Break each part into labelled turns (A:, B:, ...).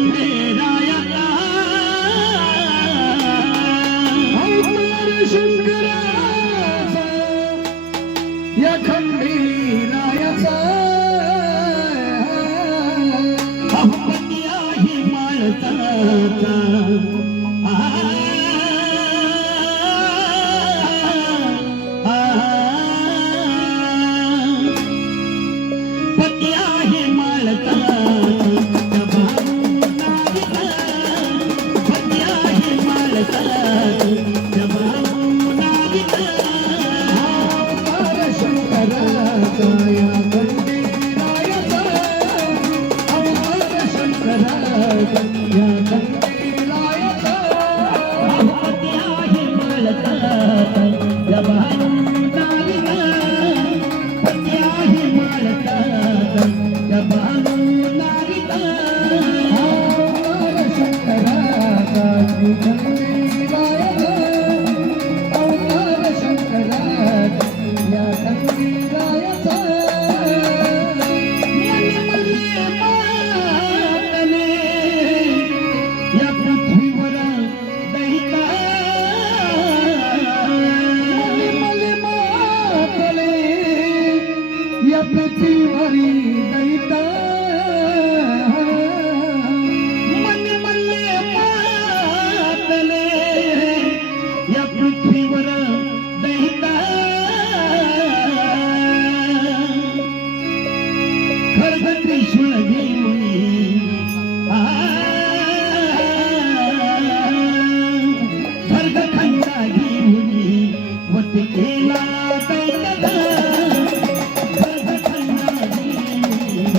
A: ಬಂದೇ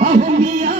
A: Ahumia